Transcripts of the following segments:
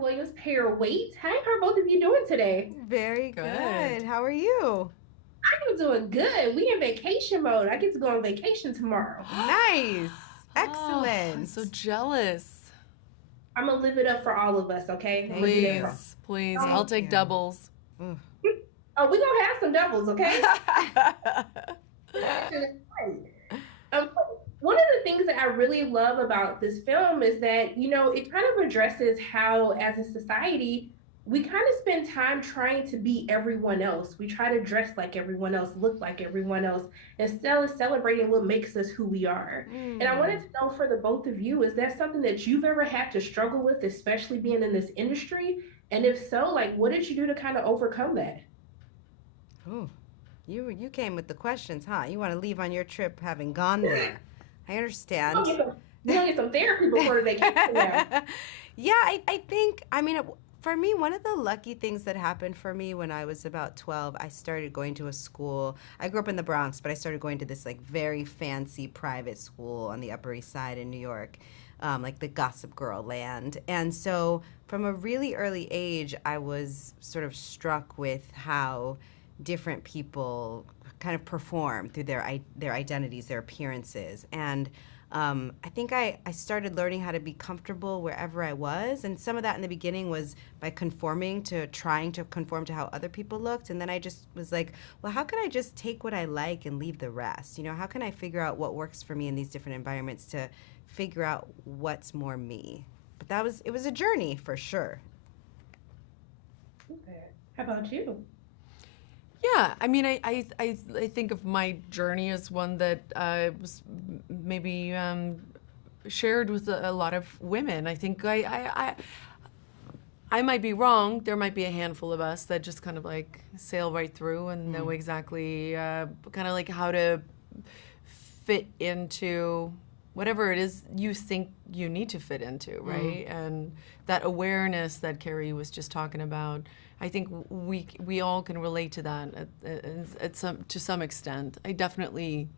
Williams Pairweight. How are both of you doing today? Very good. Good. How are you? I'm doing good. We in vacation mode. I get to go on vacation tomorrow. Nice. Oh, I'm Excellent. so jealous. I'm gonna live it up for all of us, okay? I'm gonna Thank do that you. for Please, please. I'll Thank take you. doubles. Ugh. Oh, we gonna have some doubles, okay? Um, One of the things that I really love about this film is that, it kind of addresses how, as a society, we kind of spend time trying to be everyone else. We try to dress like everyone else, look like everyone else, instead of celebrating what makes us who we are. And I wanted Mm. to know for the both of you, is that something that you've ever had to struggle with, especially being in this industry? And if so, like, what did you do to kind of overcome that? Ooh, you came with the questions, huh? You want to leave on your trip having gone there. I We're understand. gonna get some, we're gonna get some therapy before the vacation now. Yeah, I think, I mean, for me, one of the lucky things that happened for me when I was about 12, I started going to a school. I grew up in the Bronx, but I started going to this like very fancy private school on the Upper East Side in New York, like the Gossip Girl land. And so from a really early age, I was sort of struck with how different people kind of perform through their identities, their appearances. And I think I started learning how to be comfortable wherever I was. And some of that in the beginning was by trying to conform to how other people looked. And then I just was like, well, how can I just take what I like and leave the rest? You know, how can I figure out what works for me in these different environments to figure out what's more me? But it was a journey for sure. Okay. How about you? Yeah, I mean, I think of my journey as one that was maybe shared with a lot of women. I think I might be wrong. There might be a handful of us that just kind of like sail right through and know exactly kind of like how to fit into whatever it is you think you need to fit into, right? And that awareness that Kerry was just talking about, I think we all can relate to that to some extent. I definitely,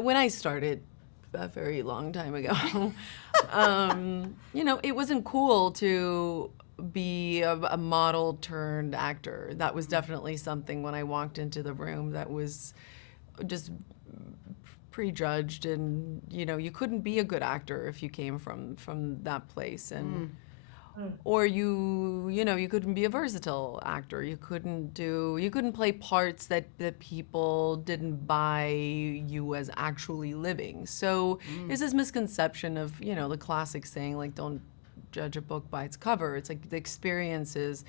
when I started a very long time ago, it wasn't cool to be a model turned actor. That was definitely something when I walked into the room that was just prejudged, and you couldn't be a good actor if you came from that place. And or you couldn't be a versatile actor. You couldn't play parts that people didn't buy you as actually living. So there's this misconception of the classic saying, like, don't judge a book by its cover. It's like the experiences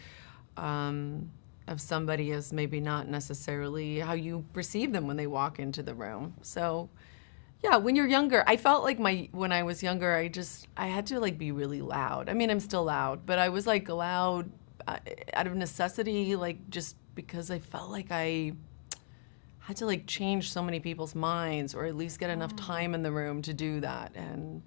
of somebody is maybe not necessarily how you perceive them when they walk into the room. So yeah, when you're younger, I felt like when I was younger, I had to like be really loud. I mean, I'm still loud, but I was like loud out of necessity, like just because I felt like I had to like change so many people's minds, or at least get enough time in the room to do that. And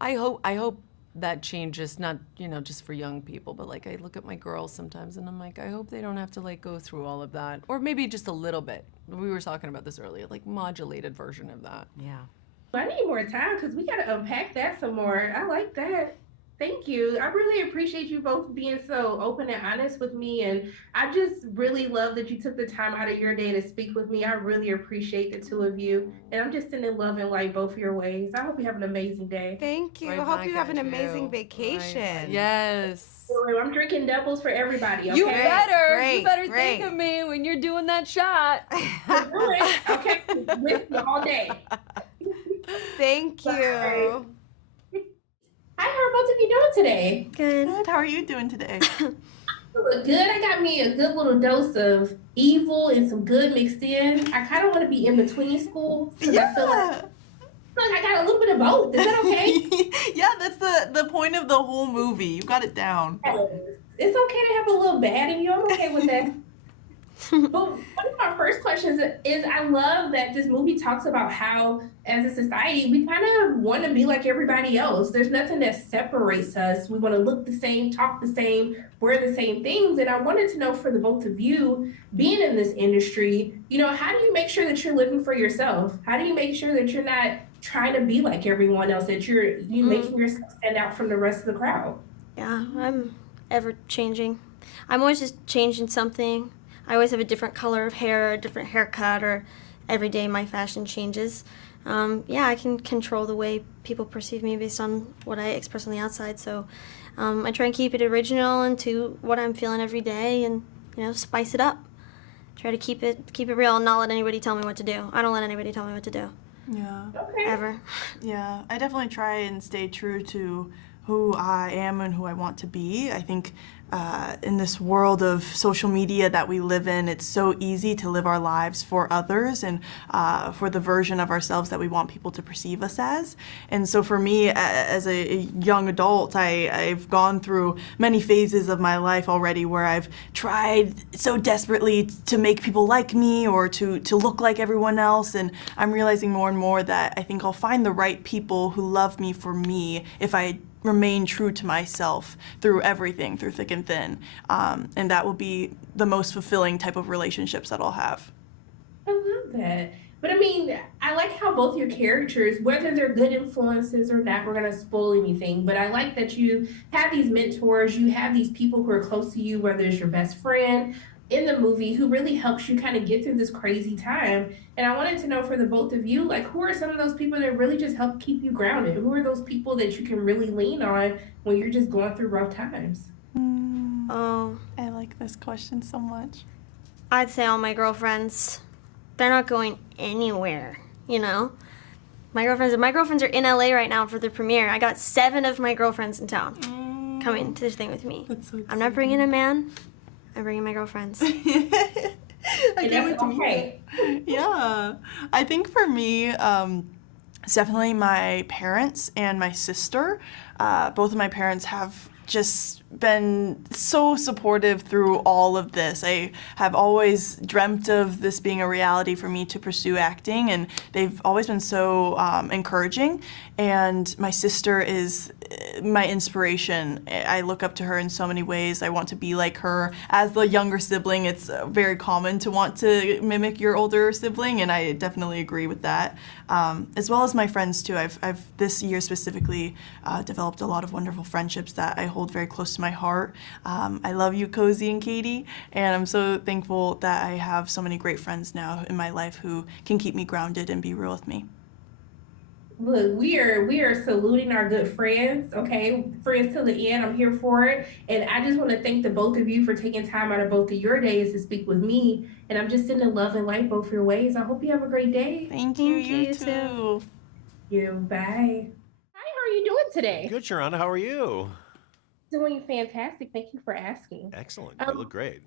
I hope that changes, not just for young people, but like I look at my girls sometimes and I'm like, I hope they don't have to like go through all of that, or maybe just a little bit. We were talking about this earlier, like modulated version of that. Yeah. I need more time because we got to unpack that some more. I like that. Thank you. I really appreciate you both being so open and honest with me. And I just really love that you took the time out of your day to speak with me. I really appreciate the two of you. And I'm just sending love and light both your ways. I hope you have an amazing day. Thank you. I Right hope you back have at an amazing you. vacation. Yes. Anyway, I'm drinking doubles for everybody, okay? You better. Great, You better great. think of me when you're doing that shot. Do it, okay? With you all day. Thank you. Bye. Hi, how are both of you doing today? Good. Good. How are you doing today? Look good. I got me a good little dose of evil and some good mixed in. I kind of want to be in between schools because I feel like I got a little bit of both. Is that okay? Yeah, that's the point of the whole movie. You got it down. It's okay to have a little bad in you. I'm okay with that. But one of my first questions is I love that this movie talks about how, as a society, we kind of want to be like everybody else. There's nothing that separates us. We want to look the same, talk the same, wear the same things. And I wanted to know for the both of you, being in this industry, how do you make sure that you're living for yourself? How do you make sure that you're not trying to be like everyone else, that you making yourself stand out from the rest of the crowd. Yeah, I'm ever changing. I'm always just changing something. I always have a different color of hair, a different haircut, or every day my fashion changes. Yeah, I can control the way people perceive me based on what I express on the outside. So I try and keep it original and to what I'm feeling every day, and spice it up. Try to keep it real and not let anybody tell me what to do. I don't let anybody tell me what to do. Yeah. Okay. Ever. Yeah, I definitely try and stay true to who I am and who I want to be. I think in this world of social media that we live in, it's so easy to live our lives for others and for the version of ourselves that we want people to perceive us as. And so for me, as a young adult, I've gone through many phases of my life already where I've tried so desperately to make people like me or to look like everyone else. And I'm realizing more and more that I think I'll find the right people who love me for me if I remain true to myself through everything, through thick and thin. And that will be the most fulfilling type of relationships that I'll have. I love that. But I mean, I like how both your characters, whether they're good influences or not, we're going to spoil anything, but I like that you have these mentors, you have these people who are close to you, whether it's your best friend in the movie, who really helps you kind of get through this crazy time. And I wanted to know for the both of you, like, who are some of those people that really just help keep you grounded? Who are those people that you can really lean on when you're just going through rough times? Oh, I like this question so much. I'd say all my girlfriends. They're not going anywhere, My girlfriends are in LA right now for the premiere. I got 7 of my girlfriends in town coming to this thing with me. That's so I'm not bringing a man. I'm bringing my girlfriends. I can't wait to meet you. Yeah. I think for me, it's definitely my parents and my sister. Both of my parents have just been so supportive through all of this. I have always dreamt of this being a reality for me to pursue acting, and they've always been so encouraging. And my sister is my inspiration. I look up to her in so many ways. I want to be like her. As the younger sibling, it's very common to want to mimic your older sibling, and I definitely agree with that. As well as my friends too. I've this year specifically developed a lot of wonderful friendships that I hold very close to my heart. I love you, Cozy and Katie, and I'm so thankful that I have so many great friends now in my life who can keep me grounded and be real with me. Look, we are saluting our good friends, okay? Friends till the end. I'm here for it. And I just want to thank the both of you for taking time out of both of your days to speak with me. And I'm just sending love and light both your ways. I hope you have a great day. Thank you, Thank you you, too. You. Bye. Hi, how are you doing today? Good, Sharonda. How are you? Doing fantastic. Thank you for asking. Excellent. You look great.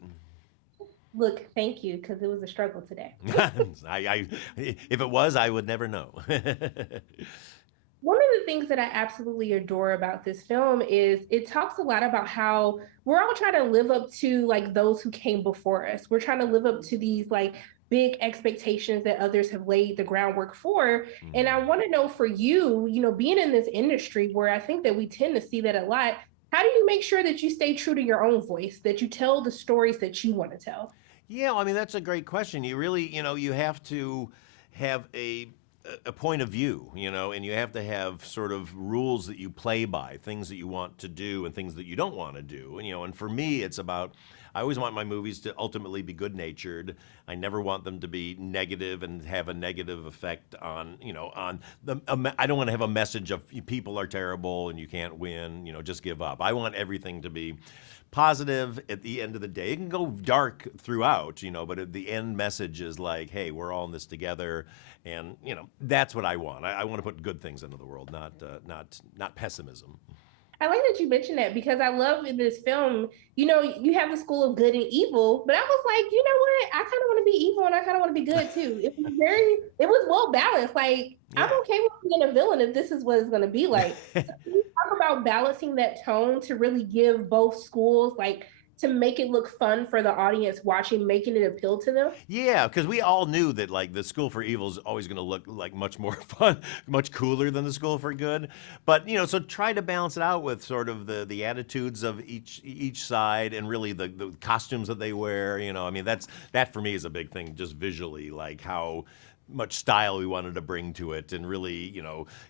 Look, thank you, because it was a struggle today. If it was, I would never know. One of the things that I absolutely adore about this film is it talks a lot about how we're all trying to live up to like those who came before us. We're trying to live up to these like big expectations that others have laid the groundwork for. And I want to know for you, being in this industry where I think that we tend to see that a lot, how do you make sure that you stay true to your own voice, that you tell the stories that you want to tell? Yeah, I mean, that's a great question. You really, you have to have a point of view, and you have to have sort of rules that you play by, things that you want to do and things that you don't want to do. And for me, it's about, I always want my movies to ultimately be good-natured. I never want them to be negative and have a negative effect on, I don't want to have a message of people are terrible and you can't win, just give up. I want everything to be positive at the end of the day. It can go dark throughout, but at the end message is like, hey, we're all in this together. And, that's what I want. I want to put good things into the world, not pessimism. I like that you mentioned that because I love in this film, you have the school of good and evil, but I was like, you know what? I kind of want to be evil and I kind of want to be good too. It was well balanced. Like, yeah. I'm okay with being a villain if this is what it's going to be like. So can you talk about balancing that tone to really give both schools, like, to make it look fun for the audience watching, making it appeal to them? Yeah, because we all knew that like the School for Evil is always going to look like much more fun, much cooler than the School for Good. But so try to balance it out with sort of the attitudes of each side and really the costumes that they wear. I mean that for me is a big thing, just visually, like how much style we wanted to bring to it, and really,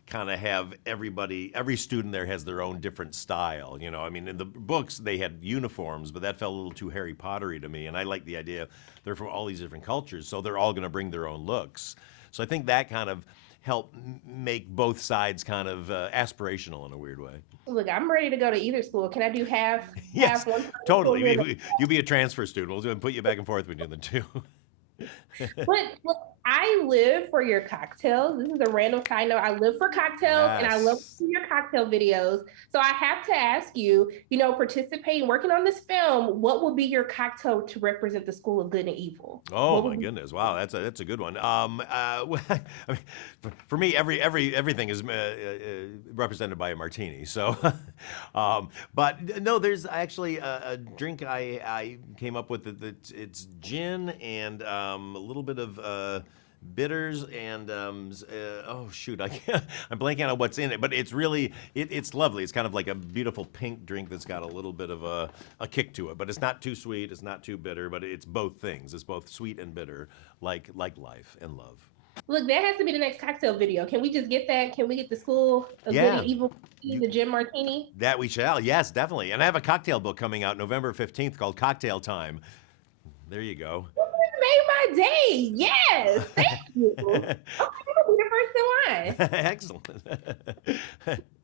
kind of have every student there has their own different style. I mean, in the books they had uniforms, but that felt a little too Harry Pottery to me, and I like the idea they're from all these different cultures, so they're all going to bring their own looks. So I think that kind of helped make both sides kind of aspirational in a weird way. Look, I'm ready to go to either school. Can I do half? Yes, half one totally. You'll be a transfer student. We'll put you back and forth between the two. But look, I live for your cocktails. This is a random side note. I live for cocktails, and I love your cocktail videos. So I have to ask you, participating, working on this film, what will be your cocktail to represent the school of good and evil? Oh my goodness! Wow, that's a good one. For me, everything is represented by a martini. So, but no, there's actually a drink I came up with. It's gin and a little bit of bitters and oh shoot, I'm blanking on what's in it, but it's really it's lovely. It's kind of like a beautiful pink drink that's got a little bit of a kick to it, but it's not too sweet, it's not too bitter, but it's both things. It's both sweet and bitter, like life and love. Look, that has to be the next cocktail video. Can we just get that? Can we get the school of good and evil, the gin martini? That we shall. Yes, definitely. And I have a cocktail book coming out November 15th called Cocktail Time. There you go. Made my day. Yes. Thank you. Okay, I'll be the first in line. Excellent.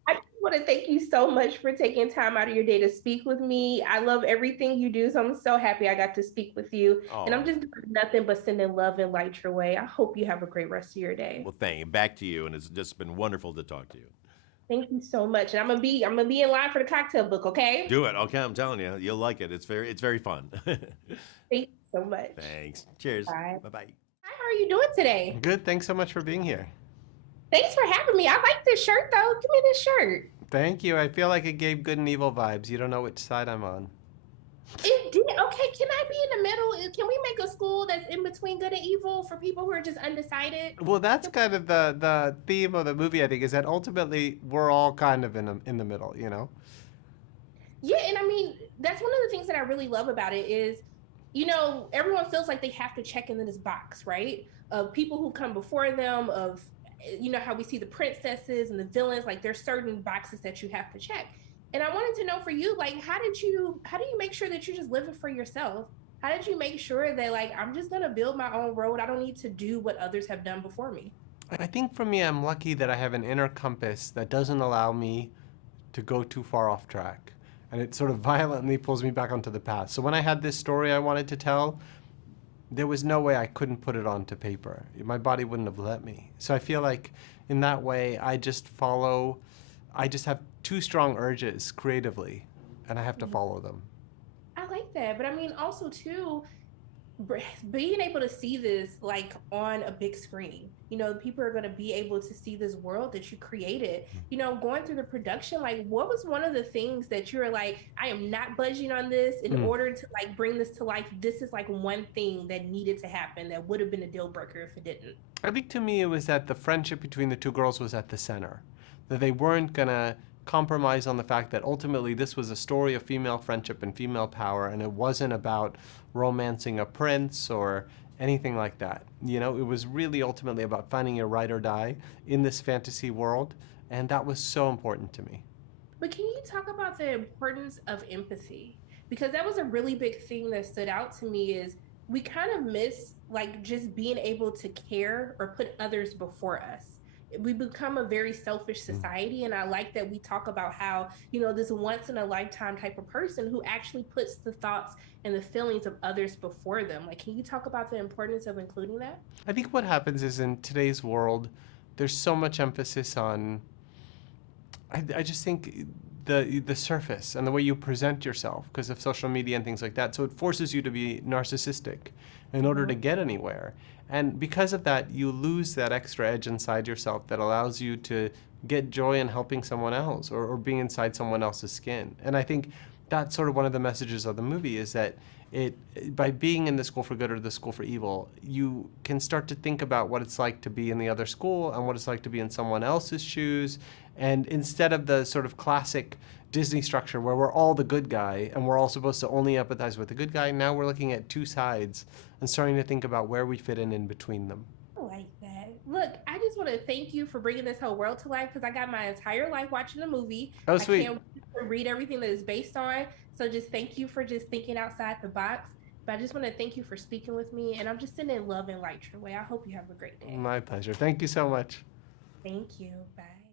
I just want to thank you so much for taking time out of your day to speak with me. I love everything you do, so I'm so happy I got to speak with you. And I'm just doing nothing but sending love and light your way. I hope you have a great rest of your day. Well, thank you. Back to you, and it's just been wonderful to talk to you. Thank you so much. And I'm gonna be in line for the cocktail book, okay? Do it. Okay, I'm telling you, you'll like it. It's very fun. Thank you so much. Thanks. Cheers. Bye. Bye-bye. Hi, how are you doing today? Good. Thanks so much for being here. Thanks for having me. I like this shirt though. Give me this shirt. Thank you. I feel like it gave good and evil vibes. You don't know which side I'm on. It did. Okay, can I be in the middle? Can we make a school that's in between good and evil for people who are just undecided? Well, that's kind of the theme of the movie, I think, is that ultimately we're all kind of in the middle, Yeah, and I mean, that's one of the things that I really love about it is, everyone feels like they have to check into this box, right? Of people who come before them, of, how we see the princesses and the villains, like there's certain boxes that you have to check. And I wanted to know for you, like, how do you make sure that you're just living for yourself? How did you make sure that, like, I'm just going to build my own road? I don't need to do what others have done before me. I think for me, I'm lucky that I have an inner compass that doesn't allow me to go too far off track. And it sort of violently pulls me back onto the path. So when I had this story I wanted to tell, there was no way I couldn't put it onto paper. My body wouldn't have let me. So I feel like in that way, I just have two strong urges creatively, and I have to follow them. I like that. But I mean, also too, being able to see this like on a big screen, people are going to be able to see this world that you created, going through the production, like what was one of the things that you were like, I am not budging on this in order to like bring this to life. This is like one thing that needed to happen that would have been a deal breaker if it didn't. I think to me it was that the friendship between the two girls was at the center, that they weren't going to compromise on the fact that ultimately this was a story of female friendship and female power, and it wasn't about romancing a prince or anything like that. It was really ultimately about finding your ride or die in this fantasy world, and that was so important to me. But can you talk about the importance of empathy? Because that was a really big thing that stood out to me is we kind of miss like just being able to care or put others before us. We become a very selfish society, and I like that we talk about how, this once in a lifetime type of person who actually puts the thoughts and the feelings of others before them. Like, can you talk about the importance of including that? I think what happens is in today's world, there's so much emphasis on, I just think the surface and the way you present yourself because of social media and things like that. So it forces you to be narcissistic in order to get anywhere. And because of that, you lose that extra edge inside yourself that allows you to get joy in helping someone else or being inside someone else's skin. And I think that's sort of one of the messages of the movie is that by being in the school for good or the school for evil, you can start to think about what it's like to be in the other school and what it's like to be in someone else's shoes. And instead of the sort of classic Disney structure where we're all the good guy and we're all supposed to only empathize with the good guy, now we're looking at two sides and starting to think about where we fit in between them. I like that. look, I just want to thank you for bringing this whole world to life because I got my entire life watching the movie. Oh, sweet. I can't wait to read everything that it's based on. So just thank you for just thinking outside the box. But I just want to thank you for speaking with me. And I'm just sending love and light your way. I hope you have a great day. My pleasure. Thank you so much. Thank you. Bye.